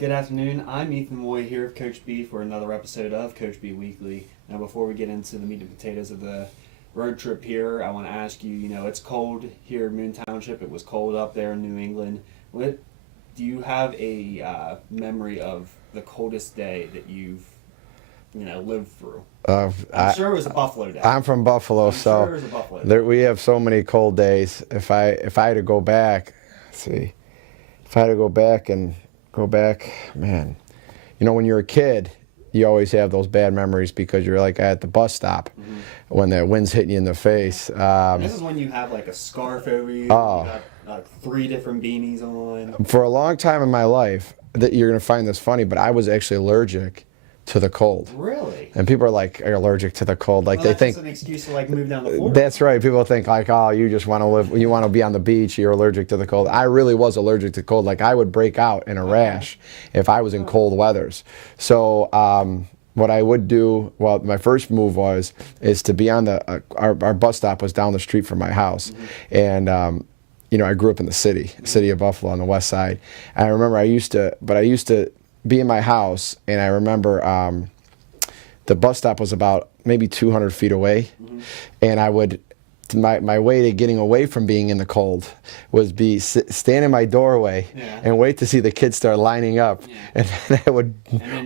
Good afternoon. I'm Ethan Moy here with Coach B for another episode of Coach B Weekly. Now, before we get into the meat and potatoes of the road trip here, I want to ask you, it's cold here in Moon Township. It was cold up there in New England. Do you have a memory of the coldest day that you've, lived through? I'm sure it was a Buffalo day. I'm from Buffalo, I'm so sure it was a Buffalo day. we have so many cold days. If I had to go back, if I had to go back, man, when you're a kid, you always have those bad memories because you're like at the bus stop when the wind's hitting you in the face. This is when you have like a scarf over you. Oh. You got 3 different beanies on. For a long time in my life, that you're gonna find this funny, but I was actually allergic to the cold. Really? And people are like, are allergic to the cold? Like, Well, they that's think just an excuse to move down to Florida. that's right. People think like, oh, you just want to live, you want to be on the beach, you're allergic to the cold. I really was allergic to cold. Like, I would break out in a rash if I was in cold weathers. So what I would do, well, my first move is to be on our bus stop was down the street from my house. And I grew up in the city of Buffalo on the west side. And I remember I used to be in my house, and I remember the bus stop was about maybe 200 feet away, and I would, my way to getting away from being in the cold was stand in my doorway and wait to see the kids start lining up, and then I would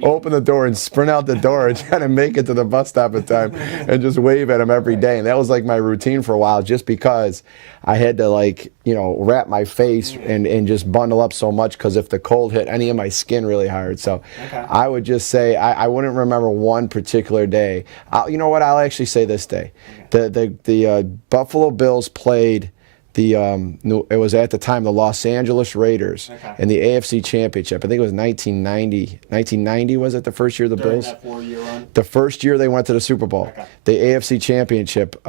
open the door and sprint out the door and try to make it to the bus stop in time and just wave at them every day. And that was like my routine for a while, just because I had to wrap my face and just bundle up so much, because if the cold hit any of my skin really hard. So I would just say I wouldn't remember one particular day. You know what? I'll actually say this day. The Buffalo Bills played it was at the time the Los Angeles Raiders in the AFC Championship. I think it was 1990. 1990 was it the first year of the During Bills? That 4-year run? The first year they went to the Super Bowl. The AFC Championship.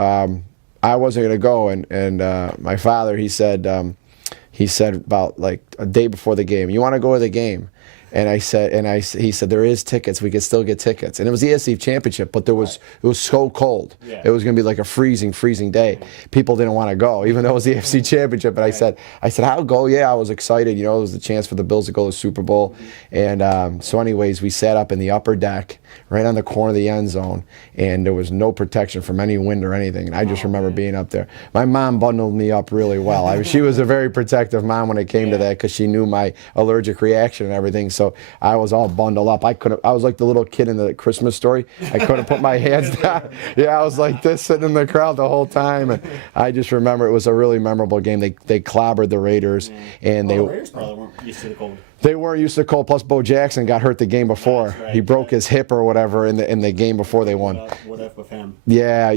I wasn't going to go, and my father, he said about like a day before the game, you want to go to the game? And he said there is tickets. We could still get tickets. And it was the AFC Championship, but it was so cold. Yeah. It was going to be like a freezing day. People didn't want to go, even though it was the AFC Championship. But I said I'll go. Yeah, I was excited. It was the chance for the Bills to go to the Super Bowl. And so anyways, we sat up in the upper deck, right on the corner of the end zone, and there was no protection from any wind or anything. And I just remember being up there. My mom bundled me up really well. She was a very protective mom when it came to that, because she knew my allergic reaction and everything. So I was all bundled up. I was like the little kid in the Christmas Story. I couldn't put my hands down. Yeah, I was like this, sitting in the crowd the whole time. And I just remember it was a really memorable game. They clobbered the Raiders, and the Raiders probably weren't used to the cold. They weren't used to the cold. Plus, Bo Jackson got hurt the game before. That's right, he broke his hip or whatever in the game before they won. What up with him? Yeah,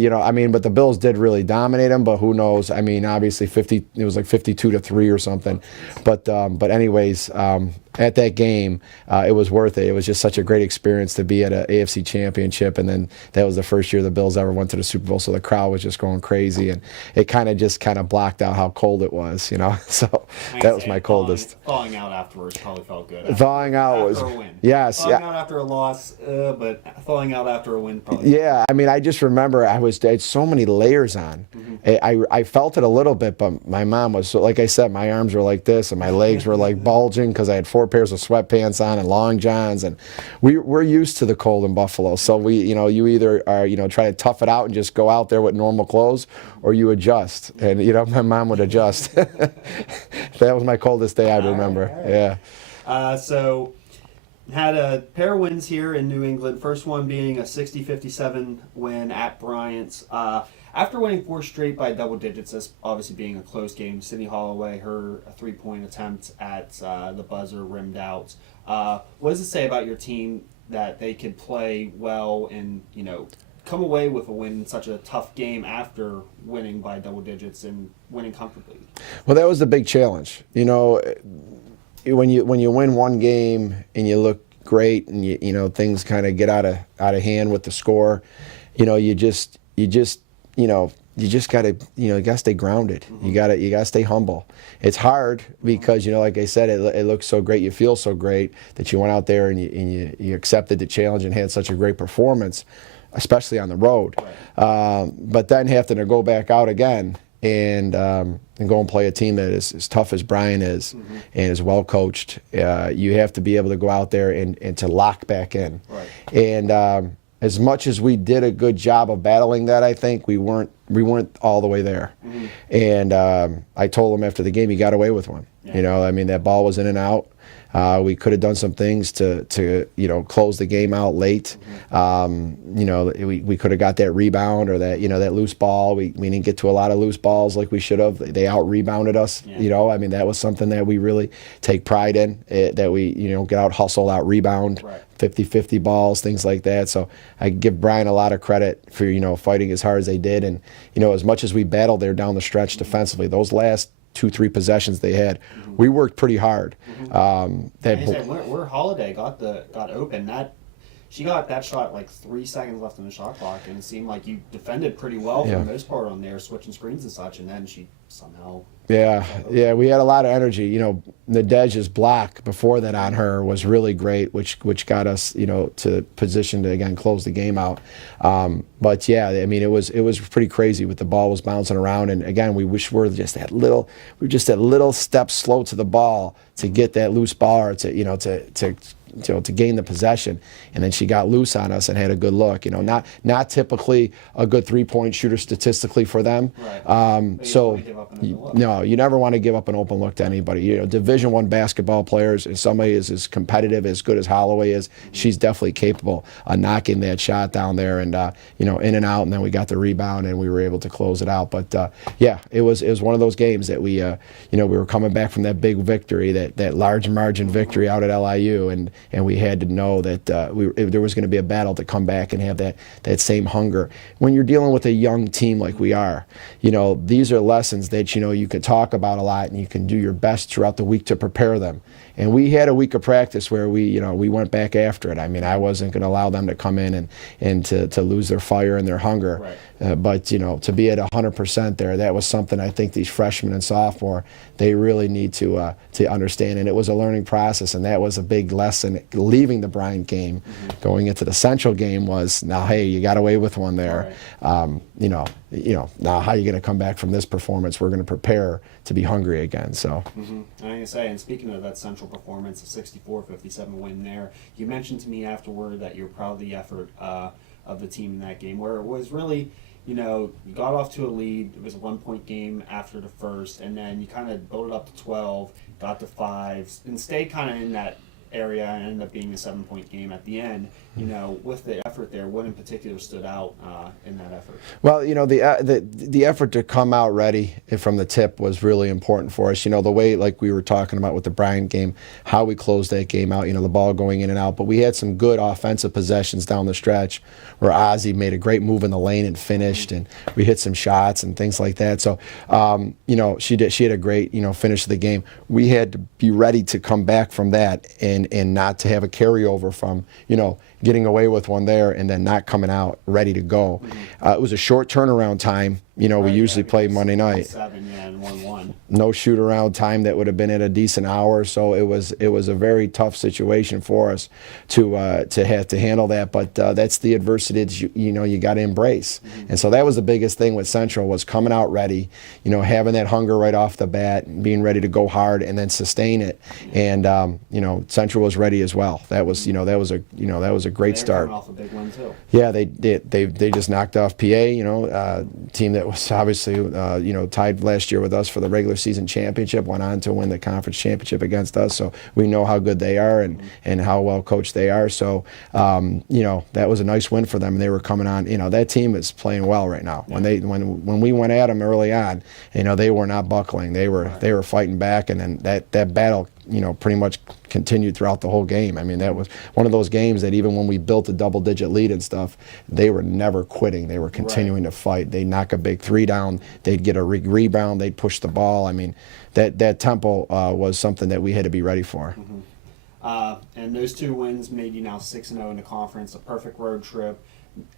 but the Bills did really dominate him. But who knows? I mean, obviously, it was like 52-3 or something. But anyways, at that game, it was worth it. It was just such a great experience to be at an AFC Championship, and then that was the first year the Bills ever went to the Super Bowl. So the crowd was just going crazy, and it kind of blocked out how cold it was. So that was my coldest. Thawing out afterwards probably felt good. Thawing out was, after a win. Yes, thawing out after a loss, but thawing out after a win probably. Yeah, I mean, I just remember I had so many layers on. I felt it a little bit, but my mom was, so, like I said, my arms were like this, and my legs were like bulging because I had 4 pairs of sweatpants on and long johns, and we're used to the cold in Buffalo. So you either are try to tough it out and just go out there with normal clothes, or you adjust. And my mom would adjust. That was my coldest day I remember. All right. Yeah. So had a pair of wins here in New England. First one being a 60-57 win at Bryant's. After winning 4 straight by double digits, this obviously being a close game, Sydney Holloway, her 3-point attempt at the buzzer rimmed out. What does it say about your team that they could play well and, come away with a win in such a tough game after winning by double digits and winning comfortably? Well, that was the big challenge. When you win one game and you look great and things kind of get out of hand with the score, you just gotta stay grounded. You gotta stay humble. It's hard because like I said, it looks so great. You feel so great that you went out there and you accepted the challenge and had such a great performance, especially on the road. But then having to go back out again and go and play a team that is as tough as Brian is and is well coached. You have to be able to go out there and to lock back in. Right. And as much as we did a good job of battling that, I think we weren't all the way there. And I told him after the game, he got away with one. Yeah. You know, I mean, that ball was in and out. We could have done some things to close the game out late. We could have got that rebound or that that loose ball. We didn't get to a lot of loose balls like we should have. They out rebounded us. Yeah. I mean, that was something that we really take pride in. That we get out hustle, out rebound. Right. 50-50 balls, things like that. So I give Brian a lot of credit for fighting as hard as they did, and as much as we battled there down the stretch defensively, those last 2-3 possessions they had, we worked pretty hard. Where Holiday got open, she got that shot like 3 seconds left in the shot clock, and it seemed like you defended pretty well for the most part on there, switching screens and such, and then she somehow. Yeah, we had a lot of energy. Nadej's block before that on her was really great, which got us, to position to again close the game out. But yeah, I mean, it was pretty crazy with the ball was bouncing around, and again, we wish we were just that little step slow to the ball to get that loose ball or to gain the possession, and then she got loose on us and had a good look. Not typically a good 3-point shooter statistically for them. Right. No, you never want to give up an open look to anybody. Division I basketball players, if somebody is as competitive, as good as Holloway is, she's definitely capable of knocking that shot down there and in and out. And then we got the rebound and we were able to close it out. But yeah, it was one of those games that we were coming back from that big victory, that large margin victory out at LIU, and we had to know that there was going to be a battle to come back and have that same hunger. When you're dealing with a young team like we are, these are lessons that you could talk about a lot, and you can do your best throughout the week to prepare them. And we had a week of practice where we went back after it. I mean, I wasn't going to allow them to come in and to lose their fire and their hunger. Right. But to be at 100% there, that was something I think these freshmen and sophomore, they really need to understand. And it was a learning process, and that was a big lesson leaving the Bryant game. Going into the Central game was, now, hey, you got away with one there. Right. Now how are you going to come back from this performance? We're going to prepare to be hungry again. So. I'm going to say, and speaking of that Central performance, a 64-57 win there, you mentioned to me afterward that you're proud of the effort of the team in that game, where it was really, you got off to a lead. It was a 1-point game after the first, and then you kind of built it up to 12, got to 5, and stayed kind of in that area and ended up being a 7-point game at the end. With the effort there, what in particular stood out in that effort? Well, the effort to come out ready from the tip was really important for us. The way, like we were talking about with the Bryant game, how we closed that game out, the ball going in and out. But we had some good offensive possessions down the stretch where Ozzie made a great move in the lane and finished, and we hit some shots and things like that. So, she had a great, finish of the game. We had to be ready to come back from that and not to have a carryover from, getting away with one there and then not coming out ready to go. It was a short turnaround time. We usually play Monday night. 7, and 1-1. No shoot around time that would have been at a decent hour, so it was a very tough situation for us to have to handle that. But that's the adversity that you got to embrace. And so that was the biggest thing with Central, was coming out ready, having that hunger right off the bat, and being ready to go hard and then sustain it. And Central was ready as well. That was a great start. Coming off a big win too. Yeah, they just knocked off PA, team that was obviously tied last year with us for the regular season championship, went on to win the conference championship against us. So we know how good they are and how well coached they are. So that was a nice win for them. And they were coming on. That team is playing well right now. Yeah. When we went at them early on, they were not buckling. They were fighting back, and then that battle pretty much continued throughout the whole game. I mean, that was one of those games that even when we built a double-digit lead and stuff, they were never quitting. They were continuing to fight. They'd knock a big 3 down. They'd get a rebound. They'd push the ball. I mean, that tempo was something that we had to be ready for. And those 2 wins made you now 6-0 in the conference, a perfect road trip.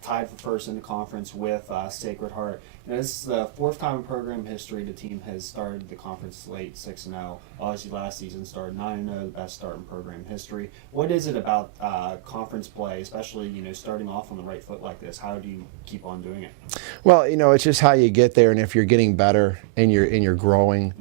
tied for first in the conference with Sacred Heart. You know, this is the fourth time in program history the team has started the conference late 6-0. Obviously, last season started 9-0, the best start in program history. What is it about conference play, especially starting off on the right foot like this? How do you keep on doing it? Well, it's just how you get there, and if you're getting better and you're growing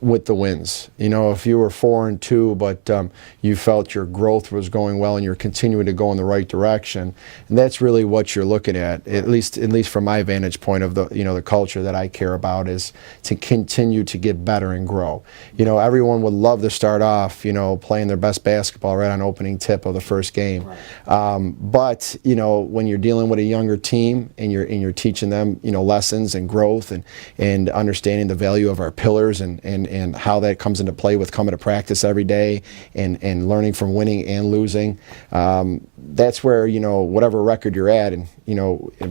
with the wins. If you were 4-2, but you felt your growth was going well and you're continuing to go in the right direction, and that's really what you're looking at least from my vantage point of the culture that I care about is to continue to get better and grow. Everyone would love to start off playing their best basketball right on opening tip of the first game. Right. But when you're dealing with a younger team and you're teaching them lessons and growth and understanding the value of our pillars and how that comes into play with coming to practice every day and learning from winning and losing, that's where whatever record you're at, and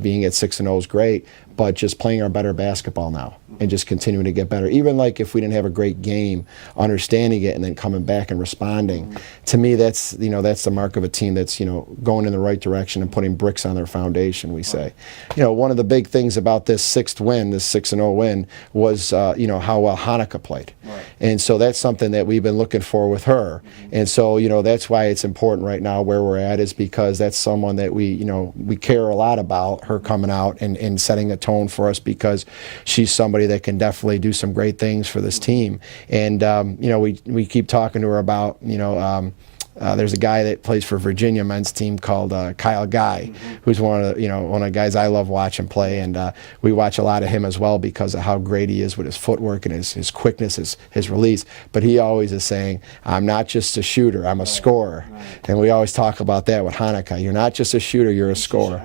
being at 6-0 is great, but just playing our better basketball now and just continuing to get better. Even like if we didn't have a great game, understanding it and then coming back and responding. To me, that's the mark of a team that's going in the right direction and putting bricks on their foundation. We say, one of the big things about this 6-0 win was how well Hanukkah played, Right. and so that's something that we've been looking for with her. And so that's why it's important right now where we're at, is because that's someone that we care a lot about, her coming out and setting a tone for us, because she's somebody that can definitely do some great things for this team. And we keep talking to her about there's a guy that plays for Virginia men's team called Kyle Guy, who's one of the guys I love watching play, and we watch a lot of him as well because of how great he is with his footwork and his quickness, his release. But he always is saying, I'm not just a shooter, I'm a scorer. Right. And we always talk about that with Hanukkah. You're not just a shooter, you're a scorer.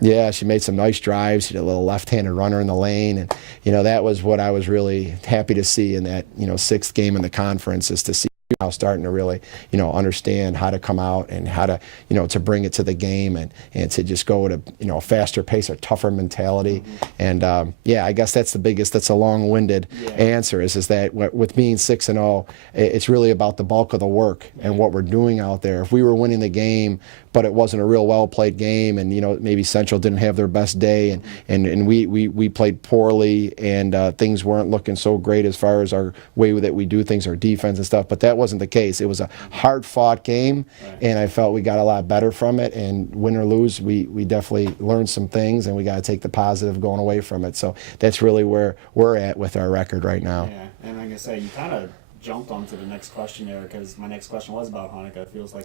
Yeah, she made some nice drives. She did a little left-handed runner in the lane, and that was what I was really happy to see in that sixth game in the conference, is to see now starting to really understand how to come out and how to to bring it to the game and to just go at a faster pace, a tougher mentality. And I guess that's a long-winded answer, is that with being 6-0, it's really about the bulk of the work and what we're doing out there. If we were winning the game but it wasn't a real well-played game, and maybe Central didn't have their best day, and we played poorly, and things weren't looking so great as far as our way that we do things, our defense and stuff, but that wasn't the case. It was a hard-fought game, and I felt we got a lot better from it, and win or lose, we definitely learned some things, and we got to take the positive going away from it. So that's really where we're at with our record right now. Yeah, and like I say, you kind of jumped onto the next question there, because my next question was about Hanukkah. It feels like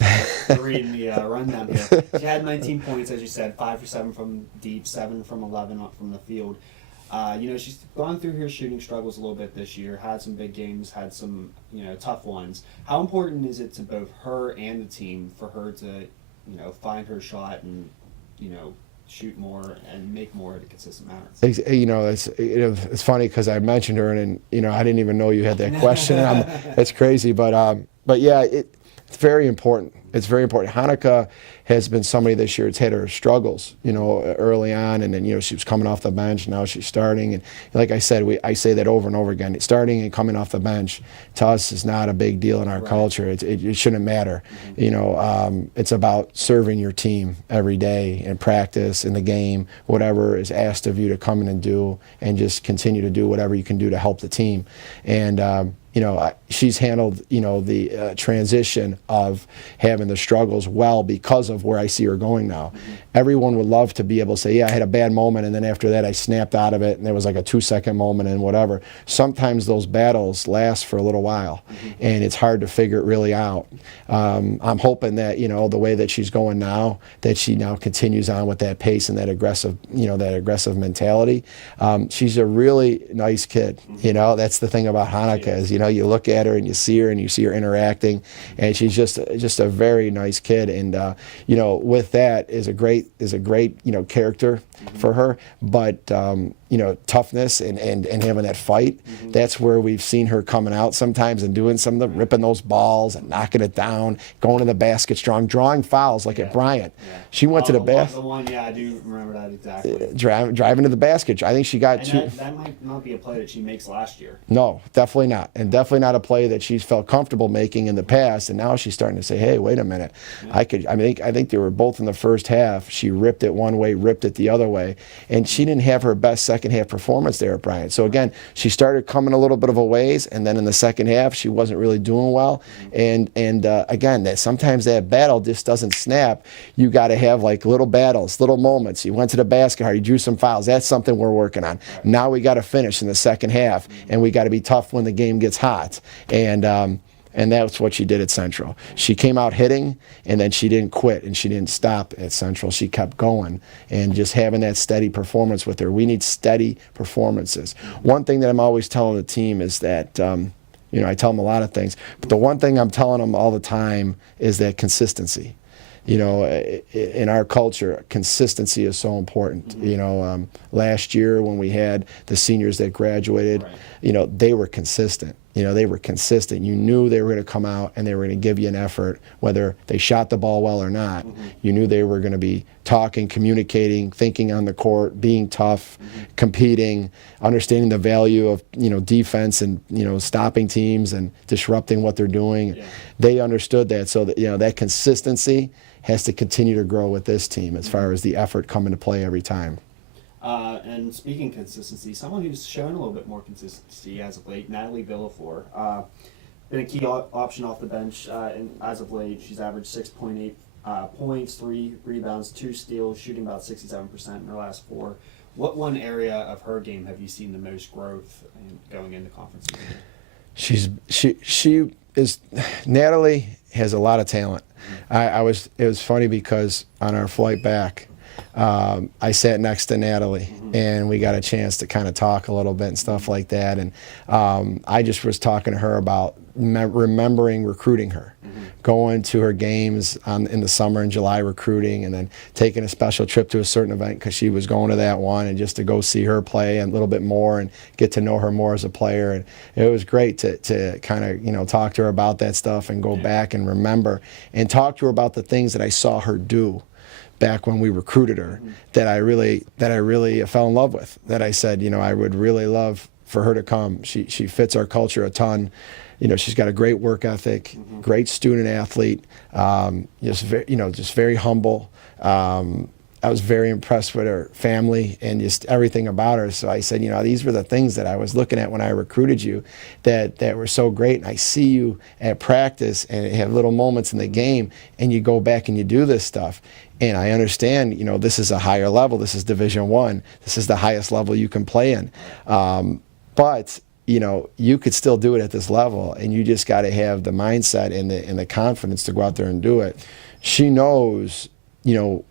I'm reading the rundown here. She had 19 points, as you said, 5 for 7 from deep, 7 from 11 up from the field. She's gone through her shooting struggles a little bit this year, had some big games, had some tough ones. How important is it to both her and the team for her to find her shot and shoot more and make more at a consistent manner? It's funny because I mentioned her, and I didn't even know you had that question. It's crazy, but yeah, it's very important. It's very important. Hanukkah has been somebody this year that's had her struggles, early on, and then she was coming off the bench. Now she's starting, and like I said, I say that over and over again. Starting and coming off the bench to us is not a big deal in our culture. It shouldn't matter. It's about serving your team every day in practice, in the game, whatever is asked of you to come in and do, and just continue to do whatever you can do to help the team. And she's handled the transition of having the struggles well because of where I see her going now. Everyone would love to be able to say, yeah, I had a bad moment, and then after that I snapped out of it, and there was like a 2-second moment and whatever. Sometimes those battles last for a little while, and it's hard to figure it really out. I'm hoping that the way that she's going now, that she now continues on with that pace and that aggressive mentality. She's a really nice kid. That's the thing about Hanukkah is you look at her and you see her interacting, and she's just a very nice kid. And with that is a great character for her, but toughness and having that fight, that's where we've seen her coming out sometimes and doing some of the ripping those balls and knocking it down, going to the basket strong, drawing fouls like at Bryant. She went to the basket. The one, I do remember that exactly. Driving to the basket. I think she got two. That might not be a play that she makes last year. No, definitely not. And definitely not a play that she's felt comfortable making in the past, and now she's starting to say, hey, wait a minute, I think they were both in the first half. She ripped it one way, ripped it the other way, and she didn't have her best second half performance there at Bryant. So again, she started coming a little bit of a ways, and then in the second half, she wasn't really doing well. And again, that sometimes that battle just doesn't snap. You got to have like little battles, little moments. You went to the basket hard, you drew some fouls. That's something we're working on. Now we got to finish in the second half, and we got to be tough when the game gets hot. And that's what she did at Central. She came out hitting, and then she didn't quit, and she didn't stop at Central. She kept going, and just having that steady performance with her. We need steady performances. One thing that I'm always telling the team is that, I tell them a lot of things, but the one thing I'm telling them all the time is that consistency. In our culture, consistency is so important. Last year when we had the seniors that graduated, they were consistent. They were consistent. You knew they were going to come out and they were going to give you an effort, whether they shot the ball well or not. You knew they were going to be talking, communicating, thinking on the court, being tough, competing, understanding the value of defense and stopping teams and disrupting what they're doing. They understood that, so that that consistency has to continue to grow with this team as far as the effort coming to play every time. And speaking consistency, someone who's shown a little bit more consistency as of late, Natalie Villaflor. Been a key option off the bench, and as of late, she's averaged 6.8 points, 3 rebounds, 2 steals, shooting about 67% in her last 4. What one area of her game have you seen the most growth going into conference season? Natalie has a lot of talent. It was funny because on our flight back, I sat next to Natalie, and we got a chance to kind of talk a little bit and stuff like that. And I just was talking to her about remembering recruiting her, going to her games in the summer and July recruiting, and then taking a special trip to a certain event because she was going to that one, and just to go see her play a little bit more and get to know her more as a player. And it was great to kind of talk to her about that stuff and go back and remember and talk to her about the things that I saw her do back when we recruited her, that I really fell in love with, that I said, I would really love for her to come. She fits our culture a ton. She's got a great work ethic, great student athlete, just very humble. I was very impressed with her family and just everything about her. So I said, these were the things that I was looking at when I recruited you that were so great. And I see you at practice and have little moments in the game, and you go back and you do this stuff. And I understand, this is a higher level. This is Division I. This is the highest level you can play in. But you could still do it at this level, and you just got to have the mindset and the confidence to go out there and do it. She knows,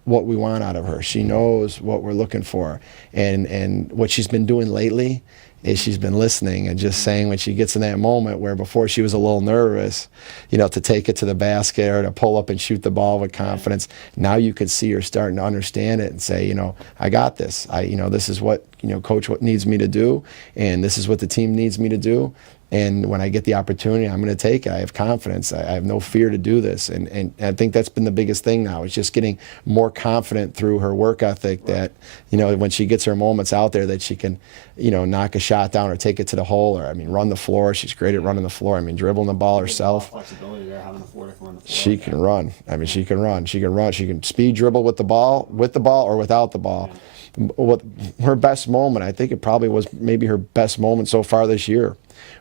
what we want out of her. She knows what we're looking for. And what she's been doing lately is she's been listening and just saying when she gets in that moment where before she was a little nervous, to take it to the basket or to pull up and shoot the ball with confidence. Now you could see her starting to understand it and say, I got this. This is what, coach needs me to do, and this is what the team needs me to do. And when I get the opportunity, I'm going to take it. I have confidence. I have no fear to do this. And I think that's been the biggest thing now, is just getting more confident through her work ethic, that, when she gets her moments out there, that she can, knock a shot down or take it to the hole, or, run the floor. She's great at running the floor. Dribbling the ball herself. Flexibility there, having the floor to run the floor. She can run. She can run. She can run. She can speed dribble with the ball or without the ball. What her best moment, I think it probably was maybe her best moment so far this year,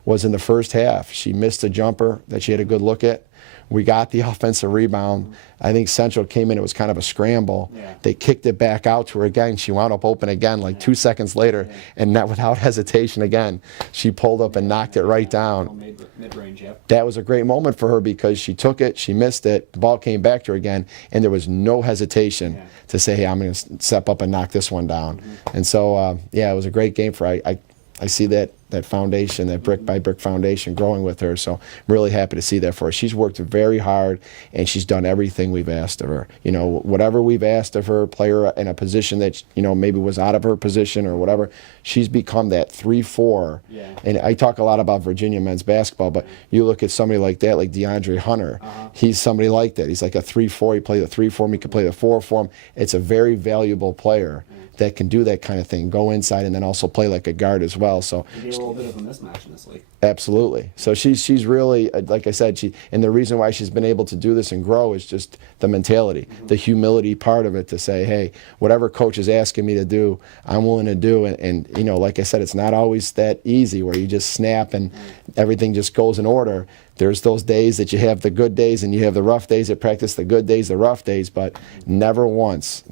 was in the first half. She missed a jumper that she had a good look at. We got the offensive rebound. I think Central came in, it was kind of a scramble. They kicked it back out to her again. She wound up open again like 2 seconds later, and not without hesitation again. She pulled up and knocked it right down. Mid-range, yep. That was a great moment for her because she took it, she missed it, the ball came back to her again, and there was no hesitation to say, hey, I'm going to step up and knock this one down. And so, it was a great game for her. I see that foundation, that brick by brick foundation growing with her. So I'm really happy to see that for her. She's worked very hard, and she's done everything we've asked of her. Whatever we've asked of her, play her in a position that, maybe was out of her position or whatever, she's become that 3-4. And I talk a lot about Virginia men's basketball, but you look at somebody like that, like DeAndre Hunter. He's somebody like that. He's like a 3-4. He played the 3 for him. He can play the 4 for him. It's a very valuable player that can do that kind of thing, go inside and then also play like a guard as well. So Be a little bit of a mismatch in this league. Absolutely. So she's really, like I said, and the reason why she's been able to do this and grow is just the mentality, the humility part of it, to say, hey, whatever coach is asking me to do, I'm willing to do. And you know, like I said, it's not always that easy where you just snap and everything just goes in order. There's those days that you have the good days and you have the rough days at practice, the good days, the rough days, but never once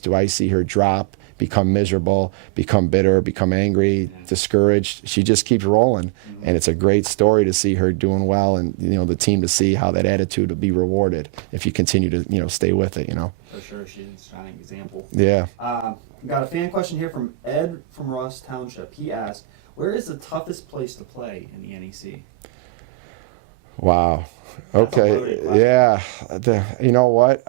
do I see her drop, become miserable, become bitter, become angry, discouraged. She just keeps rolling, and it's a great story to see her doing well, and you know, the team to see how that attitude will be rewarded if you continue to, you know, stay with it, you know. For sure, she's a shining example. Yeah. Got a fan question here from Ed from Ross Township. He asked, where is the toughest place to play in the NEC? Wow. Okay. Yeah. You know what?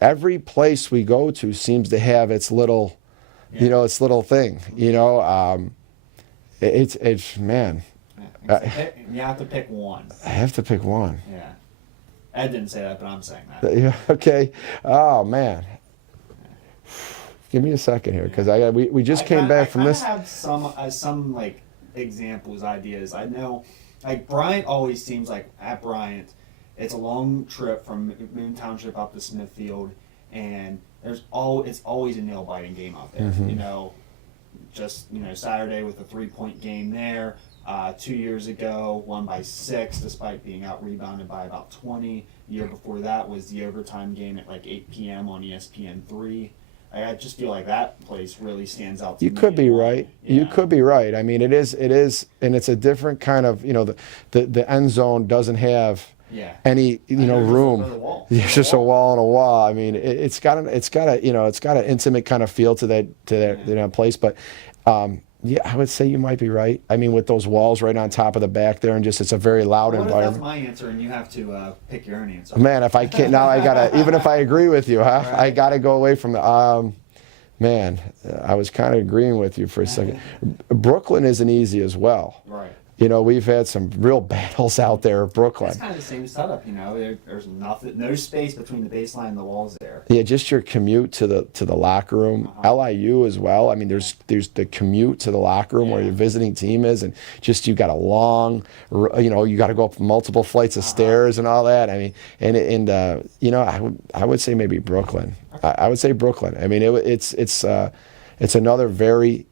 Every place we go to seems to have its little, you know, its little thing. You know, it's man. You have to pick one. I have to pick one. Yeah. Ed didn't say that, but I'm saying that. Yeah. Okay. Oh man. Give me a second here, because we just came back from this. I have some like examples, ideas. I know, like Bryant always seems like at Bryant, it's a long trip from Moon Township up to Smithfield, and it's always a nail biting game out there. Mm-hmm. You know, just Saturday with a 3-point game there. 2 years ago, won by 6 despite being out rebounded by about 20. The year before that was the overtime game at like 8 p.m. on ESPN3. I just feel like that place really stands out to me. You could be right. Yeah. You could be right. I mean, it is, and it's a different kind of, you know, the end zone doesn't have any, you know, room. It's just a wall and a wall. I mean, it's got an intimate kind of feel to that place. But yeah, I would say you might be right. I mean, with those walls right on top of the back there, and just it's a very loud environment. That's my answer, and you have to pick your own answer. Man, if I can't now, I gotta, even if I agree with you, huh? Right. I gotta go away from the. Man, I was kind of agreeing with you for a second. Brooklyn isn't easy as well. Right. You know, we've had some real battles out there at Brooklyn. It's kind of the same setup, you know. There's no space between the baseline and the walls there. Yeah, just your commute to the locker room. LIU as well. I mean, there's the commute to the locker room where your visiting team is, and just you got a long, you know, you got to go up multiple flights of stairs and all that. I mean, and you know, I would say maybe Brooklyn. I would say Brooklyn. I mean, it's another very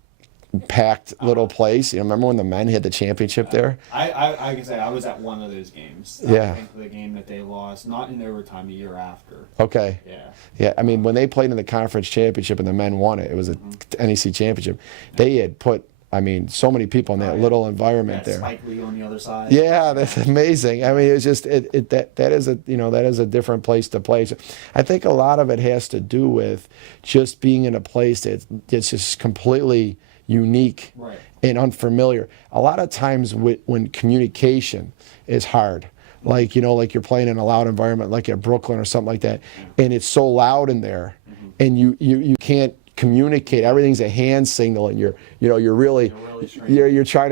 packed little place. You know, remember when the men had the championship there? I can say I was at one of those games. Yeah. I think the game that they lost, not in overtime, the year after. Okay. Yeah. Yeah, I mean, when they played in the conference championship and the men won it, it was a NEC championship. They had put, I mean, so many people in that little environment there. Spike Lee on the other side. Yeah, that's amazing. I mean, it's just that is a different place to play. So I think a lot of it has to do with just being in a place that's just completely unique and unfamiliar. A lot of times when communication is hard, like, you know, like you're playing in a loud environment like at Brooklyn or something like that, and it's so loud in there, and you can't communicate. Everything's a hand signal, and you're trying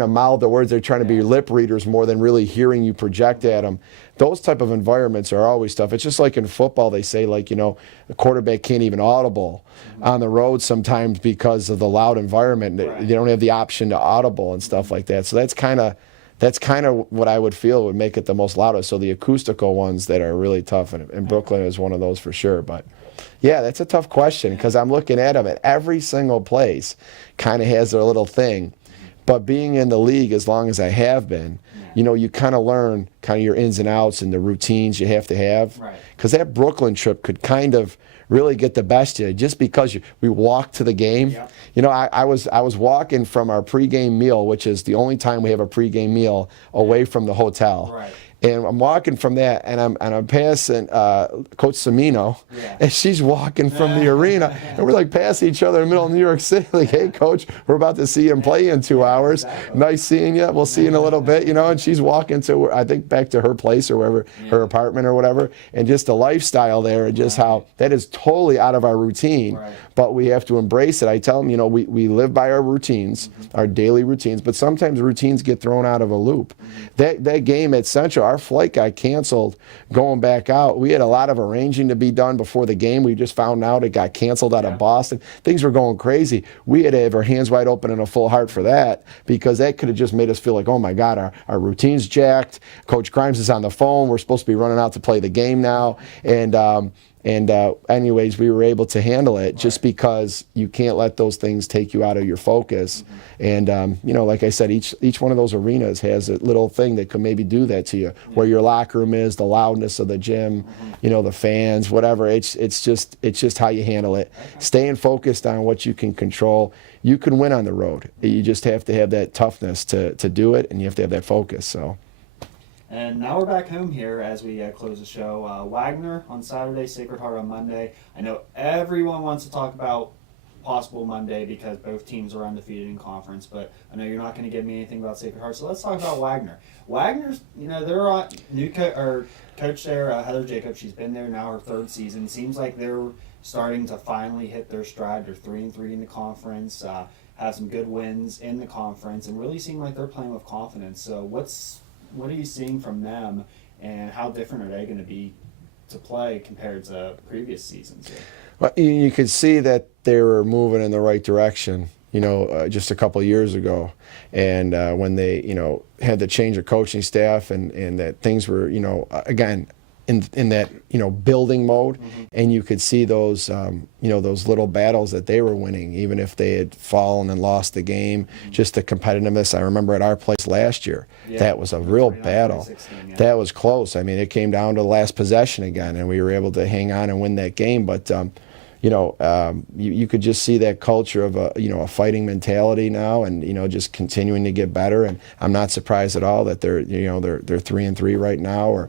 to mouth the words. They're trying to be lip readers more than really hearing you project at them. Those type of environments are always tough. It's just like in football, they say, like, you know, a quarterback can't even audible on the road sometimes because of the loud environment. They don't have the option to audible and stuff like that. So that's kind of what I would feel would make it the most loudest. So the acoustical ones that are really tough, and Brooklyn is one of those for sure. But yeah, that's a tough question, because I'm looking at them at every single place kind of has their little thing. But being in the league as long as I have been, you know, you kind of learn kind of your ins and outs and the routines you have to have. Because that Brooklyn trip could kind of really get the best of you, just because we walked to the game. You know, I was walking from our pregame meal, which is the only time we have a pregame meal, away from the hotel. And I'm walking from that, and I'm passing Coach Semino, and she's walking from the arena, and we're like passing each other in the middle of New York City, like, hey, Coach, we're about to see him play in 2 hours. Nice seeing you. We'll see you in a little bit, you know. And she's walking to, I think, back to her place or wherever, her apartment or whatever, and just the lifestyle there, and just how that is totally out of our routine, but we have to embrace it. I tell them, you know, we live by our routines, our daily routines, but sometimes routines get thrown out of a loop. That game at Central, our flight got canceled going back out. We had a lot of arranging to be done before the game. We just found out it got canceled out of Boston. Things were going crazy. We had to have our hands wide open and a full heart for that, because that could have just made us feel like, oh my God, our routine's jacked. Coach Grimes is on the phone. We're supposed to be running out to play the game now. Anyways, we were able to handle it just because you can't let those things take you out of your focus. And, like I said, each one of those arenas has a little thing that could maybe do that to you, where your locker room is, the loudness of the gym, the fans, whatever. It's just how you handle it. Staying focused on what you can control. You can win on the road. You just have to have that toughness to do it, and you have to have that focus. So. And now we're back home here as we close the show. Wagner on Saturday, Sacred Heart on Monday. I know everyone wants to talk about possible Monday because both teams are undefeated in conference, but I know you're not going to give me anything about Sacred Heart, so let's talk about Wagner. Wagner's, they're on new coach there, Heather Jacobs. She's been there now her third season. Seems like they're starting to finally hit their stride. They're 3-3 in the conference, have some good wins in the conference, and really seem like they're playing with confidence. So what are you seeing from them, and how different are they going to be to play compared to previous seasons here? Well, you could see that they were moving in the right direction, just a couple of years ago. And when they, had the change of coaching staff and that things were, again, in that, building mode. And you could see those, those little battles that they were winning, even if they had fallen and lost the game, just the competitiveness. I remember at our place last year, that was a real battle. That was close. I mean, it came down to the last possession again, and we were able to hang on and win that game. But, you could just see that culture of a fighting mentality now, and just continuing to get better. And I'm not surprised at all that they're 3-3 right now, or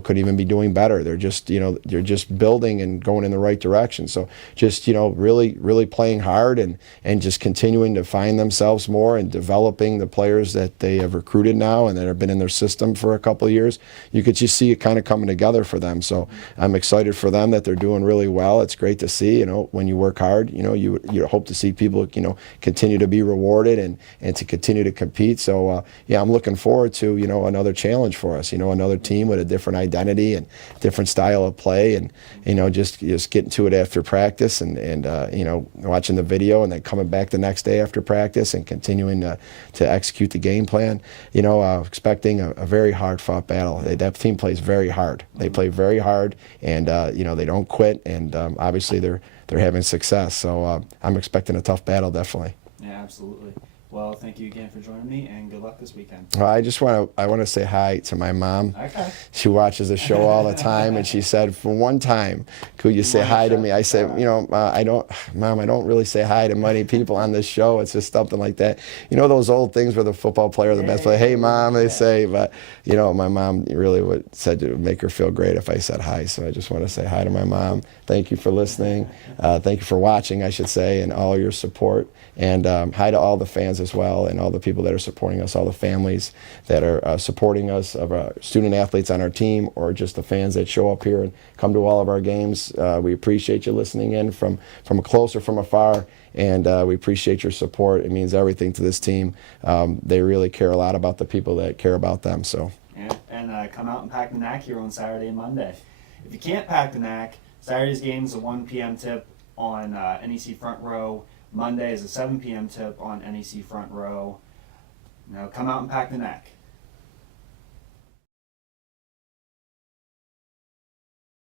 could even be doing better. They're just they're just building and going in the right direction. So just really playing hard and just continuing to find themselves more and developing the players that they have recruited now and that have been in their system for a couple of years. You could just see it kind of coming together for them. So I'm excited for them that they're doing really well. It's great to see. When you work hard, you hope to see people, continue to be rewarded and to continue to compete. So, I'm looking forward to, another challenge for us, another team with a different identity and different style of play, and, just getting to it after practice and watching the video and then coming back the next day after practice and continuing to execute the game plan, expecting a very hard fought battle. That team plays very hard. They play very hard, and, they don't quit, and obviously they're having success. So I'm expecting a tough battle, definitely. Yeah, absolutely. Well, thank you again for joining me, and good luck this weekend. Well, I want to say hi to my mom. Okay. She watches the show all the time, and she said, for one time, could you say hi to me? I said, Mom, I don't really say hi to many people on this show. It's just something like that. Those old things where the football player, the best player, hey, Mom, they say. But, my mom really said it would make her feel great if I said hi. So I just want to say hi to my mom. Thank you for listening. Thank you for watching, I should say, and all your support. And hi to all the fans as well, and all the people that are supporting us, all the families that are supporting us, of our student athletes on our team, or just the fans that show up here and come to all of our games. We appreciate you listening in from close or from afar, and we appreciate your support. It means everything to this team. They really care a lot about the people that care about them. So. Yeah, and come out and pack the NAC here on Saturday and Monday. If you can't pack the NAC, Saturday's game is a 1 p.m. tip on NEC Front Row. Monday is a 7 p.m. tip on NEC Front Row. Come out and pack the NAC.